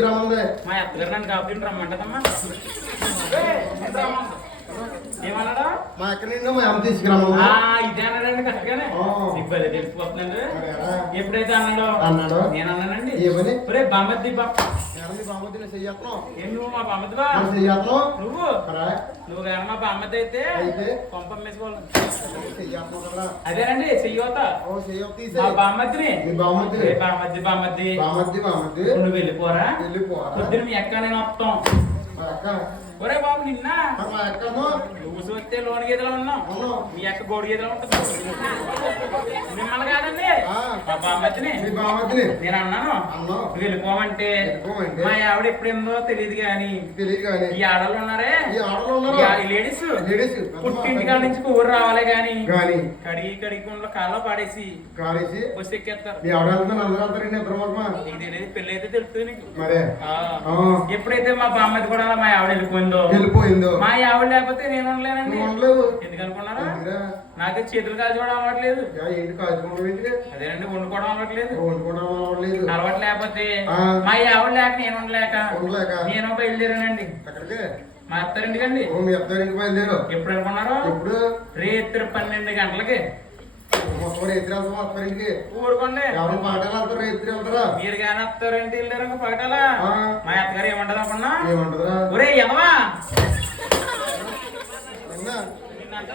మా అమ్మ తీసుకురామంది మా అత్తగారు నన్ను కాబట్టి రమ్మంటదమ్మా ఏయ్, ఏంటి రమ్మంది? ఏమన్నాడా? మా నిన్ను అమ్మ కరెక్ట్గానే తెలిసిపోతుందండి మరేరా? ఎప్పుడైతే అన్నాడో? నేను అన్నానండి ఏమని? ఒరే బామ్మద్ది ఏం నువ్వు మా నువ్వు? నువ్వు కానీ బామ్మద్ది అయితే? వేసుకోవాలి. అదేనండి చెయ్యొత్త మా బామ్మద్దిని. బామ్మద్ది బామ్మద్ది. బామ్మది బామ్మది నువ్వు వెళ్ళిపోరా? వెళ్ళిపోరా? పొద్దున మీ అక్క నేను వస్తాం మా అక్క? ఒరే బాబు నిన్న నువ్వు చూస్తే లోన్ గీతలో ఉన్నావు అవును. మీ అక్క గోడు గీతలో ఉంటుంది. మిమ్మల్ని కాదండి. మా బామ్మదిని నేను అన్నాను. నువ్వు వెళ్ళిపోమంటే? మా ఆవిడ ఎప్పుడేందో తెలియదు కానీ కానీ ఈ ఆడలు ఉన్నారే? లేడీస్? లేడీస్. పుట్టింటికాడ నుంచి ఊరు రావాలి కానీ కడిగి కడిగి కుండలో కాల్లో పాడేసి బస్సు ఎక్కేస్తారు. పెళ్ళి అయితే తెలుస్తుంది ఎప్పుడైతే మా బామ్మది కూడా మా ఆవిడ వెళ్ళిపోయిందో వెళ్ళిపోయిందో? మా ఆవిడ లేకపోతే నేను ఉండలేనండి ఉండలేవు ఎందుకు అనుకున్నారా? నాకు చేతులు కాల్చుకోవడం అలవాట్లేదు. యా, ఏంటి కాల్చుకోవడం అదేనండి వండుకోవడం అలవాట్లేదు. వండుకోవడం అవ్వలేదు అలవాటు లేకపోతే. మా ఆవిడ లేక నేను ఉండలేక ఉండలేక? నేను బయలుదేరానండి. ఎక్కడికి? మా అత్తారింటికండి. మీ అత్తారింటికి బయలుదేరు. ఎప్పుడు అనుకున్నారు? ఎప్పుడు? రేత్రి పన్నెండు గంటలకి. మొత్తం రైతులు వెళ్తాం అత్తారింటికి ఊరుకోండి. ఎవరు పాటలు వెళ్తారు రైతులు వెళ్తారా? మీరు కానీ అత్తారింటి వెళ్ళారు పగటాలా ఆ. మా అత్తగారు ఏమంటది అనుకున్నా ఏమంటారా? ఒరే ఎదవా నిన్న నిన్నంటదా? మరా ఊరి వెళ్దాం ఎలా చూపెత్తరు ఒరే నిన్ను కాదు ఆ,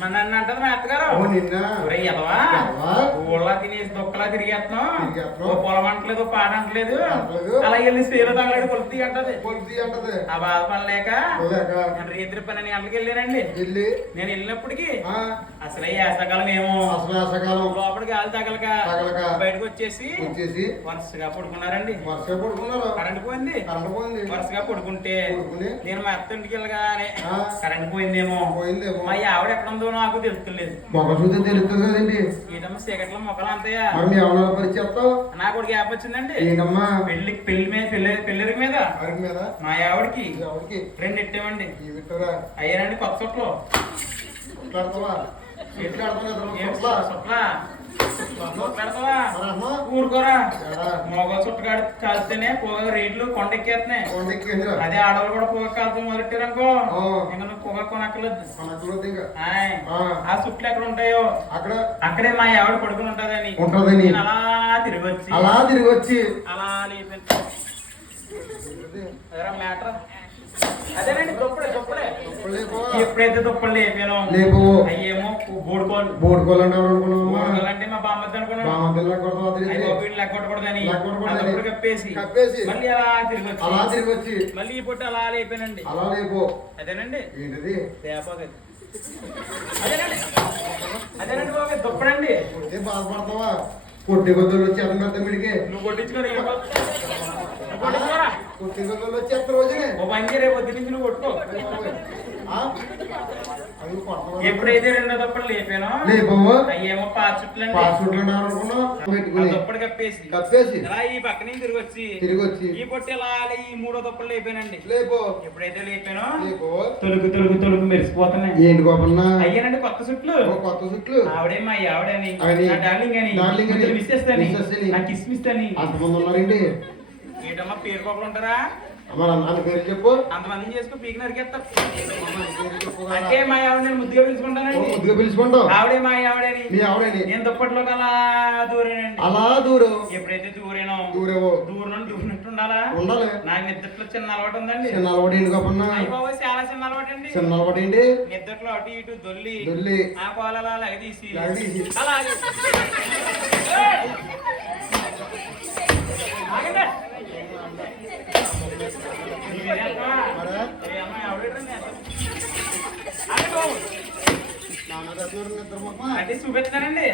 మా నన్ను అంటది మా అత్తగారు. ఓ? ఊళ్ళో తినేసి దుక్కలా తిరిగేస్తున్నాం. ఓ పొలం అంటలేదు పాట అంటలేదు. అలా వెళ్ళి సేలు తగలడు కొలుతీ అంటది. ఆ బాధపడలేక పోలేక నేను రేత్రి పన్నెండు గంటలకు వెళ్ళానండి. వెళ్ళి? నేను వెళ్ళినప్పటికి అసలు ఈ వేసవకాలం ఏమో. లోపలికి గాలి తగలక బయటకు వచ్చేసి వరుసగా పడుకున్నారండి. వర్ష పడుకున్నారు? కరెంట్ పోయింది. వరుసగా పడుకుంటే నేను మా అత్త ఇంటికి వెళ్ళగానే. కరెంట్ పోయిందేమో. పోయిందేమో. మా ఆవిడ ఎక్కడ ఉందో నాకు తెలుసుకోలేదు మొక్క చూస్తే తెలుస్తుంది కదండి ఏదమ్మా చీకట్లో మొక్కలు అంతయ్యా మీ ఎవరైనా పరిచేస్తావు గ్యాప్ వచ్చిందండి. ఏంటమ్మా? పెళ్ళి పెళ్ళి మీద పెళ్ళి పెళ్ళి మీద? మీద? మా ఆవిడకి. ఎవరికి రెండు విట్టరా అయ్యానండి కొత్త చుట్టలు మాట్లాడతావా ఎట్లా ఏం ఊరుకోరా. మొగ చుట్టగాడు కాలితేనే పొగ రేట్లు కొండెక్కేస్తున్నాయి. అదే ఆడవాళ్ళు కూడా పొగ కాలుతూ మొదలెట్టారనుకో ఆ. ఇంకా నువ్వు పొగ. ఆయ్. ఆ, చుట్లు ఎక్కడ ఉంటాయో? అక్కడ? అక్కడే మా ఆవిడ పడుకుని ఉంటదని. అలా తిరిగి వచ్చి అలా తిరిగి వచ్చి అలా మ్యాటర్? ఎప్పుడైతే దుప్పలు లేపాను లేపు. అయ్యేమో బోడుకోలు. బోడుకోవాలంటే ఎవరు అనుకున్నావమ్మా? బోడుకోలంటే మా బామ్మద్ది అనుకున్నాను లెక్కొట్టకూడదని లెక్కొట్టకూడదని. కప్పేసి. కప్పేసి. మళ్ళీ అలా తిరిగి వచ్చి. అలా తిరిగి వచ్చి. మళ్ళీ ఈ పొట్టు అలా లేపానండి. అలా లేపు. అదేనండి. ఏంటిది? అదేనండి. అదేనండి బాబు దుప్పడండి కొడితే బాధపడతావా? కొట్టి కొద్దులు వచ్చి మిడికి పోతుంది? నువ్వు కొట్టించుకోరా. కొట్టి కొద్దులు వచ్చి ఎత్త రోజునే ఓ రేపు పొద్దు నుంచి నువ్వు కొట్టుకో? ఎప్పుడైతే రెండో దుప్పలు లేపానో లేపు. అయ్యేమో అనుకున్నావు? కప్పేసి. కప్పేసి. ఇలా ఈ పక్క నుంచి తిరిగి వచ్చి. తిరిగి వచ్చి ఈ పొట్టి ఇలా ఈ మూడో దుప్పలు లేపానండి. లేపు. ఎప్పుడైతే లేపానో లేపు. తొలుగు తొలుగు తొలుగు మెరిసిపోతున్నాయి. ఏంటి అయ్యానండి కొత్త చుట్లు ఓ కొత్త చుట్లు ఆవిడే మా ఆవిడని. డార్లింగ్ అని. డార్లింగ్ అని. మిస్సెస్ అని. మిస్సెస్ అని. నా కిస్మిస్ అని అంతమంది ఉన్నారండి. ఏంటమ్మా పేరు కోపలు ఉంటారా? పేరు చెప్పు. పీకి నరికేస్తారు. కదా. అంటే మా ఆవిడ నేను ముద్దుగా ఓ, పిలుచుకుంటానండి ముద్దుగా పిలుచుకుంటావు? ఆవిడే మా ఆవిడని. మీ ఆవిడని? నేను దుప్పట్లోకి అలా దూరేనండి. అలా దూరు? ఎప్పుడైతే దూరేనో దూరేవో? దూరం దూరినట్టు ఉండాలా? ఉండాలి. నాకు నిద్రలో చిన్న అలవాటు ఉందండి. చిన్న అలవాటు ఏంటి చాలా చిన్న అలవాటు అండి. చిన్న అలవాటు ఏంటి? నిద్రలో అటు ఇటు దొల్లి దొల్లి. ఆ కోల అలా లగదీసి! ఆగండి. అంటే చూపిస్తానండి?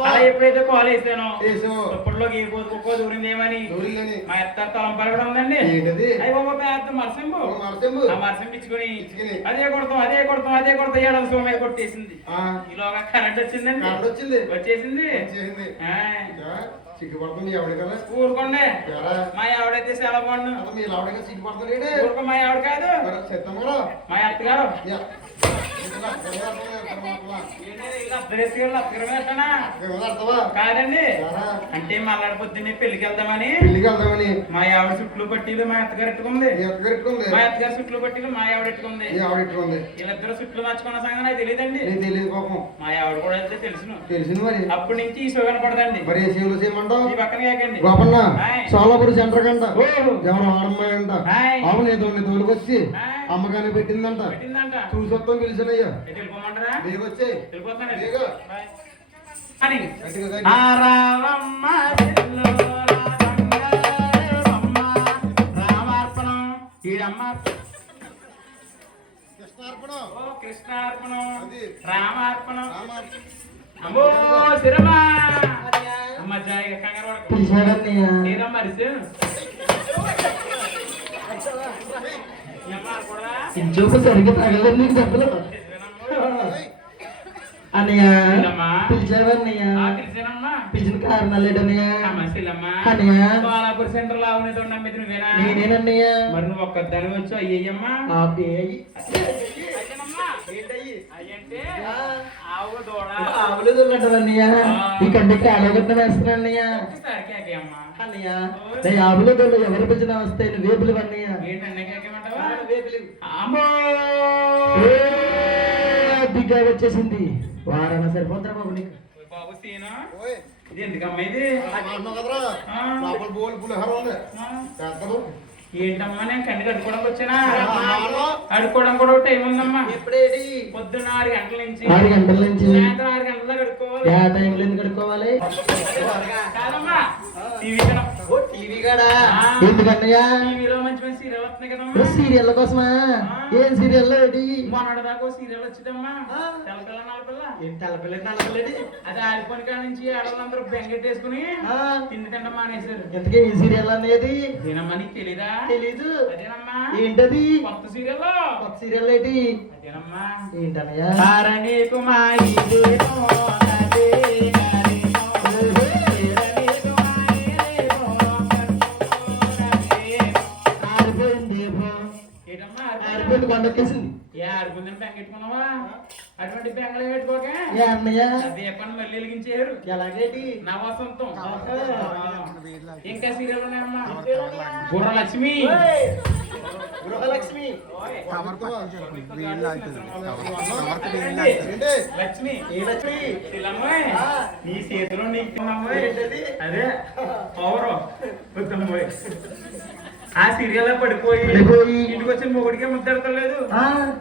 అలా ఎప్పుడైతే కాల్ వేసానో. దుప్పట్లోకి ఏ కుక్కో దూరిందేమని. మా ఎత్త తలంపాలు కూడా ఉందండి ఏంటది? అయ్యి బాబా పెద్ద మరసింబు ఓ, మరచెంబు. ఆ మరసం పిచ్చుకొని పిచ్చుకొని. అదే కొడతాం అదే కొడతాం అదే కొడతాం ఏడాది సో మీద కొట్టేసింది ఈలోగా కరెంట్ వచ్చిందండి వచ్చింది వచ్చేసింది సిగ్గుపడుతుంది మీ ఆవిడ కదా ఊరుకోండి మా ఆవిడైతే చాలా బాగుండు. అతను మీ ఆవిడ కదా సిగ్గుపడుతుంది మా ఆవిడ కాదు. చెత్తం కూడా మా అత్తగారు. కాదండి. అంటే మళ్ళాడి పొద్దున్నే పెళ్ళికి వెళ్దామని. పెళ్ళికి వెళ్దామని. మా ఆవిడ చుట్లు పట్టీలు మా అత్తగారు ఎట్టుకుంది మీ అత్తగారు చుట్లు పట్టీలు మా ఆవిడ ఎట్టుకుంది వీళ్ళిద్దరు చుట్లు మార్చుకున్న సంగతి నాకు తెలియదండి. తెలియదు పాపం. మా ఆవిడ కూడా అయితే తెలుసును. తెలిసింది మరి. అప్పటి నుంచి ఈ షో కనపడదండి. మరి ఏ సేవలు చేయమంటావు? ఈ పక్కన కాకండి. గోపన్న. సోలాపూర్ సెంటర్ కంట. ఎవరు ఆడమ్మాయి అంట. అవును నీ తోడు తోలుకొచ్చి. అమ్మగానే పెట్టిందంట. పెట్టిందంట. చూసొత్తం పిలిచానయ్యా. కృష్ణార్పణం. ఓ కృష్ణార్పణం. రామార్పణం. రామ. అమ్మో శిరమా అమ్మ జాయిగా కంగారు పడకు. పిలిచాడన్నయ్య చూపు సరిగ్గా తగలేదు నీకు దెబ్బలు. అన్నయ్య పిలిచిన కారణాలు ఏంటన్నయ్య అమ్మ శీలమ్మ. అన్నయ్య. బాలాపూర్ సెంటర్లో అవునేదో నమ్మిది నువ్వేనా? నేనేనన్నయ్య. మరి నువ్వు ఒక్క దాని వచ్చి అయ్యమ్మా. అన్నయ్య ఎవరు పిలిచిన వస్తాయి నువ్వు వేపులు అన్నయ్య బిగ్గా వచ్చేసింది. వారన సరిపోతారా బాబు నీకు బాబు సీను? ఓయ్, ఇది ఎందుకమ్మా ఇది. లోపల బోల్ పులిహోర ఉంది. ఆ, పెద్దలు. ఏంటమ్మా నేను కంటికి అడుకోవడానికి వచ్చానా. అడుకోవడం కూడా టైం ఉందమ్మా. ఎప్పుడేది పొద్దున్న ఆరు గంటల నుంచి. ఆరు గంటల నుంచి. సాయంత్రం ఆరు గంటల దాకా అడుకోవాలి ఏ టైంలో ఎందుకు కడుక్కోవాలి కాదమ్మా టీవీ కన్నా. ఓ టీవీ కాడా? ఆ. ఎందుకన్నయ్యా? టీవీలో మంచి మంచి సీరియల్ వస్తున్నాయి కదమ్మా. సీరియల్ కోసమా? ఏం సీరియల్ ఏంటి మొన్నటి దాకా సీరియల్ వచ్చిందమ్మా. తెల్లపిల్ల నల్లపిల్ల. ఏం తలపిల్ల నలపలేడి అది ఆడిపోయిన కాడ నుంచి ఆడవాళ్ళందరూ బెంగెట్టేసుకుని తిండి తిండ మానేశారు. ఎంతకీ ఈ సీరియల్ అనేది అదేనమ్మా నీకు తెలీదా? తెలీదు. ఏంటది? కొత్త సీరియల్. కొత్త సీరియల్ ఏంటి ఏంటన్నయ్యా? తారణి కుమారి దేవో ఆడుకుందని బెంగెట్టుకున్నావా అటువంటి బెంగళే పెట్టుకోక. అదే పని మళ్ళీ వెలిగించారు. ఎలాగేటి? నా వసంతం ఇంకా సీరియల్ ఉన్నాయమ్మా బుర్ర లక్ష్మి. గృహలక్ష్మి. నీ చేతిలో? అదే. పవర్. ఆ సీరియల్ పడిపోయి పడిపోయి. ఇంటికి వచ్చిన మొగుడికే ముద్దెడతలేదు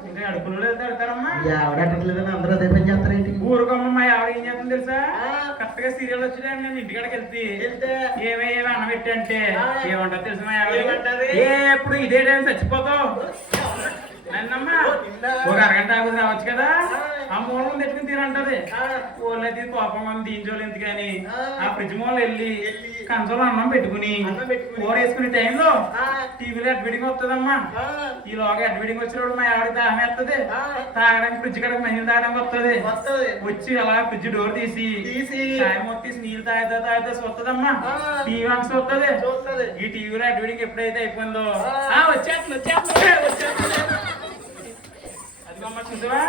ఇంకా అడుపులో పెడతారమ్మా ఆవిడ అట్టట్లేదని అందరూ అదే పని చేస్తారేంటి ఊరుకోమ్మ ఆవిడ ఏం చేస్తుంది తెలుసా. కరెక్ట్గా సీరియల్ వచ్చినా నేను ఇంటికాడికి వెళ్తే? ఏమే ఏమి అన్నం పెట్టి అంటే. ఏమంటారు తెలుసా మా ఆవిడ? ఎప్పుడు ఇదే టైం చచ్చిపోతావు? ఒక అరగంట రావచ్చు కదా? ఆ. మూలం తెచ్చుకుని తినంటది ఆ. ఓళ్ళది కోపం అని దీంజోలు ఎందుకని? ఆ. ఆ ఫ్రిడ్జ్ మూల వెళ్ళి. కంచంలో అన్నం పెట్టుకుని. కూర వేసుకునే టైంలో. టీవీలో అడ్మిటింగ్ వస్తుందమ్మా. ఆ, ఈలోగా అడ్మిటింగ్ వచ్చినప్పుడు మా ఆవిడ దాహం వేస్తుంది. తాగడానికి ఫ్రిడ్జ్ కడకు మంచి తాగడానికి వస్తుంది. వస్తది. వచ్చి అలా ఫ్రిడ్జ్ డోర్ తీసి తీసి. టైం వచ్చేసి నీళ్ళు తాగితే తాగితే వస్తుందమ్మా. టీవీ అంక్స్ వస్తుంది ఈ టీవీలో అడ్మిటింగ్ ఎప్పుడైతే అయిపోయిందో? వచ్చేస్తుంది వచ్చేస్తుంది. అదిగమ్మా చూసావా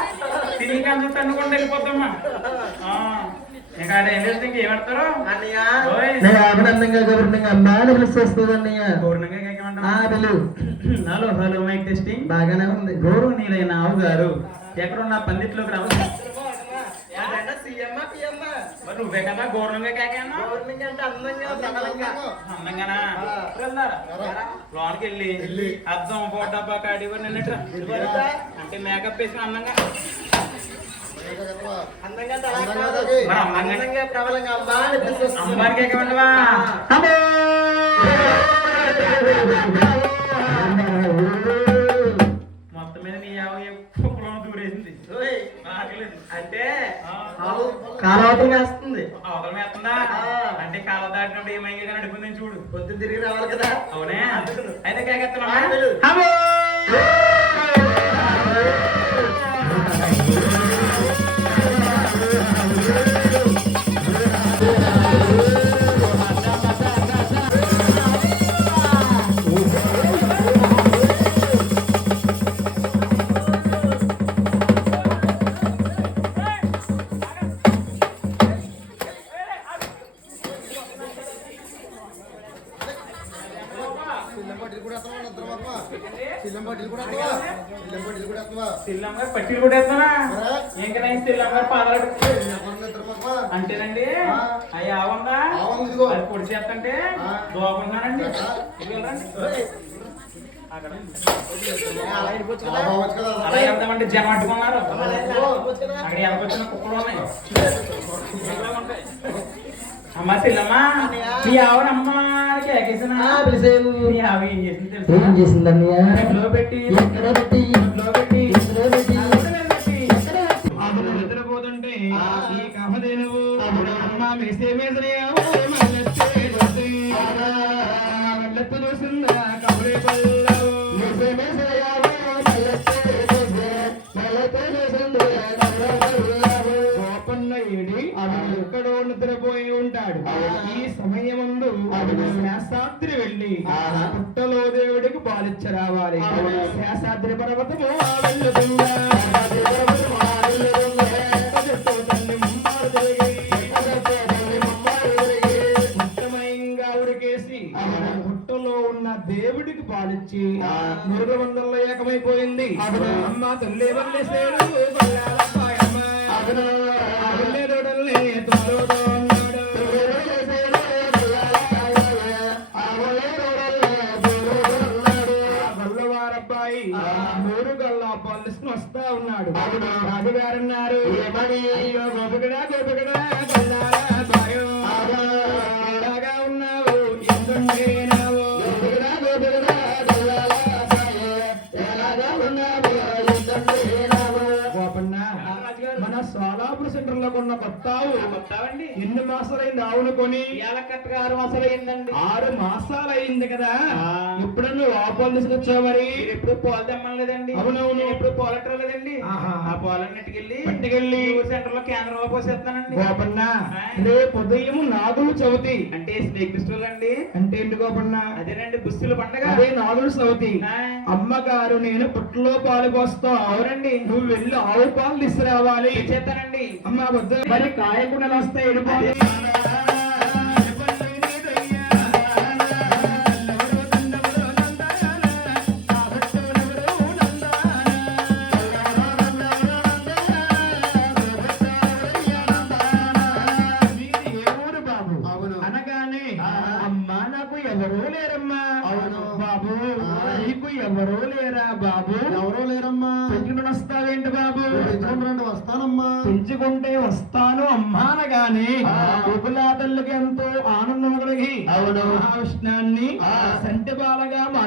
ఏం చేస్తే. నేను గౌరవంగా అమ్మాయిని పిలుస్తుంది అన్నయ్య పూర్ణంగా ఆ కేకేమంటారు పిలు హలో హలో మైక్ టెస్టింగ్ బాగానే ఉంది. గౌరవనీయులైన ఆవు గారు. ఎక్కడున్న పందిట్లోకి రావాలి మరి నువ్వే కదా గౌరవంగా కేకేనా అందంగానా. వెళ్దారా. లోనికి వెళ్ళి. అద్దం ఫోటో డబ్బా కాడి. అంటే మేకప్ వేసిన అందంగా? అందంగా అందంగా ప్రబలంగా. అమ్మాయికి ఎక్కమంటవా అంటే ఆ. కాలవతం వేస్తుంది. అవతల మేస్తుందా ఆ. అంటే కాళ్ళ దాటినప్పుడు ఏమైంది నడుపుందని చూడు. పొద్దు తిరిగి రావాలి కదా. అవునే. అయితే కేకెత్తనా పట్టిలు కూడా వేస్తానా ఇంకా అంటేనండి అవి అది పొడి చేస్తంటే దోపండి అలా వెళ్దామంటే జనం అడ్డుకున్నారు. అక్కడ వెనకొచ్చిన కుక్కలు ఉన్నాయి. అమ్మా సిల్లమ్మా మీ ఆవిడమ్మా. పిలిచేవు. ఏం చేసింది పెట్టి ఎక్కడ పెట్టి పెట్టి. పెట్టి. నిద్రపోతుంటే ఈ. అమ్మ మెసే చూసిందా. మెసే. గోపన్న ఏడి నిద్రపోయి ఉంటాడు. ఈ సమయమందు అవును. శాస్త్రి వెళ్ళి. పుట్టలో దేవుడికి పాలిచ్చ రావాలి అవును. శాస్త్రి పర్వతము దేవుడికి పాలిచ్చి ఆ. మృగ వందల్లో ఏకమైపోయింది. అమ్మ తల్లి వల్లేసేడు. ఉన్నాడు. అవును. రాజుగారు అన్నారు. గోపికడా గోపికడా ఆవు ఎన్ని మాసాలైంది ఆవును కొని. కరెక్ట్గా ఆరు మాసాలు అయిందండి ఆరు మాసాలు అయింది కదా. ఆ. ఇప్పుడు నువ్వు ఆవుపాలు తీసుకొచ్చావు మరి? ఎప్పుడు పాలు తెమ్మలేదండి అవునవును. ఎప్పుడు పాలు లేదండి ఆహా. ఆ పాలన్నిటికెళ్ళి పట్టుకెళ్ళి. సెంటర్లో కేంద్రంలో పోసేస్తానండి గోపన్న ఆ. రేపు ఉదయం నాగులు చవితి. అంటే స్నేక్ ఫెస్టివల్ అండి అంటే ఏంటి గోపన్న? అదేనండి బుస్తుల పండగ. అదే నాగులు చవితి. ఆ. అమ్మగారు నేను పుట్టలో పాలు పోస్తావు అవునండి. నువ్వు వెళ్ళి ఆవు పాలు తీసుకురావాలి. చేస్తానండి అమ్మ వద్ద. మరి నాయకుడు వస్తే ఎడిపోయి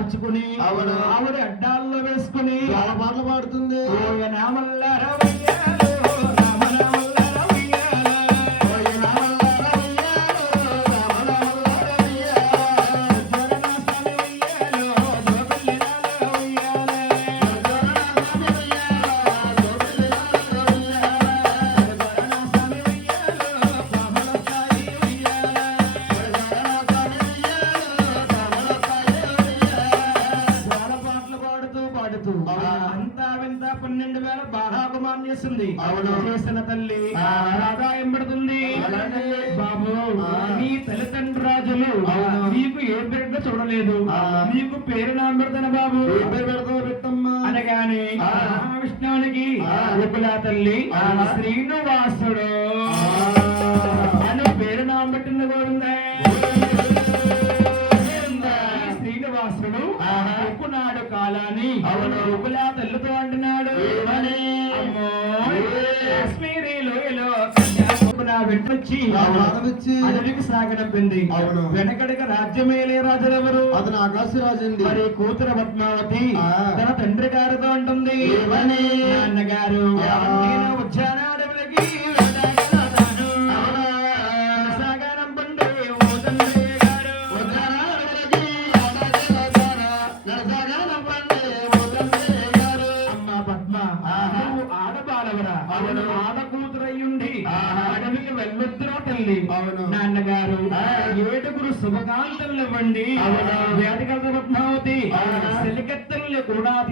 మార్చుకుని. ఆవిడ అడ్డాల్లో వేసుకుని చాలా పాటలు పాడుతుంది మహావిష్ణువునికి ఆ. ఉపలా తల్లి. శ్రీనివాసుడు ఆడవిచ్చి అడవికి సాగనంపింది అవును. వెనకడిక రాజ్యమేలే రాజులెవరు అతను ఆకాశరాజు అండి మరి కూతురు పద్మావతి. తన తండ్రి గారితో అంటుంది? నాన్నగారు. నేను వచ్చాను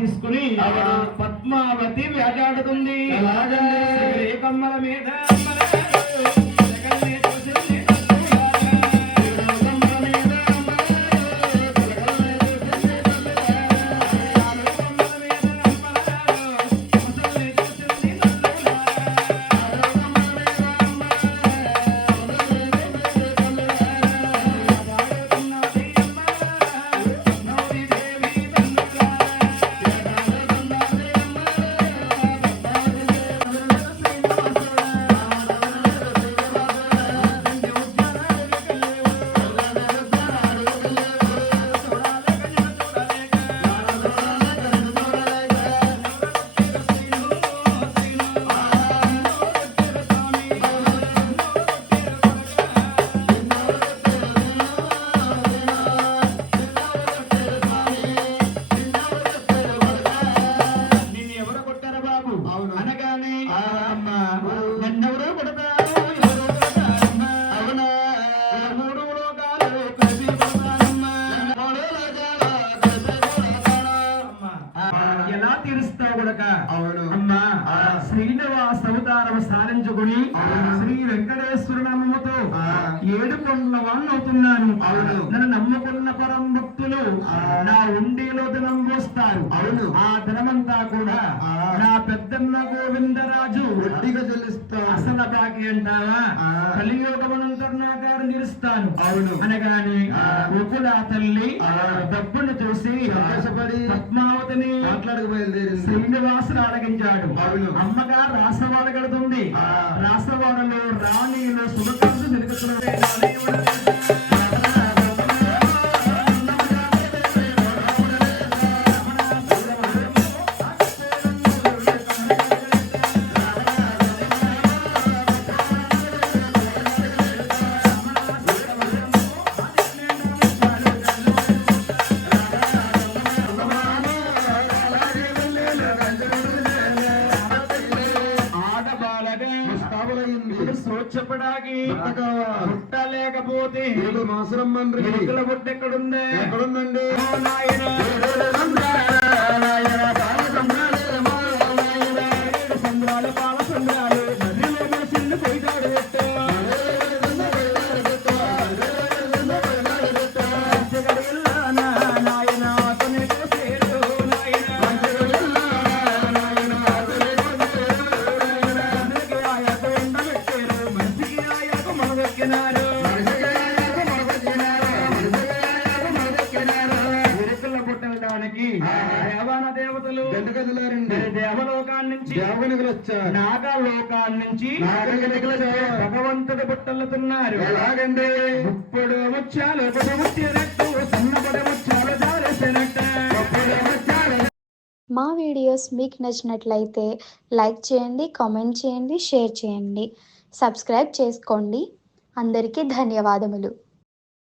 తీసుకుని. పద్మావతి వేటాడుతుంది ఎలాగండి? సిగరే కొమ్మల మీద అవును. ఆ ధనమంతా కూడా. నా పెద్దన్న గోవిందరాజు వడ్డీగా చెల్లిస్తాం అసలు బాకి అంటావా. కలియోగమనంతరం నాకారం తీరుస్తాను అవును. అనగానే ఆ. ఒకల తల్లి. డబ్బును చూసి సంతోషపడి పద్మావతిని మాట్లాడక బయలుదేరింది శ్రీనివాసులు అడగించాడు అవును. అమ్మగా రాసవాడ కడుతుంది ఆ. రాసవాడలో రాణిలో శుభకాంక్ష నిలుగుతున్నది స్రోచ్చపడాకి పుట్టగా పుట్ట లేకపోతే ఏడు మాసరం మండ్రి ఎక్కడుందండి ఇప్పుడు మా వీడియోస్ మీకు నచ్చినట్లయితే లైక్ చేయండి కామెంట్ చేయండి షేర్ చేయండి. సబ్స్క్రైబ్ చేసుకోండి. అందరికీ ధన్యవాదములు.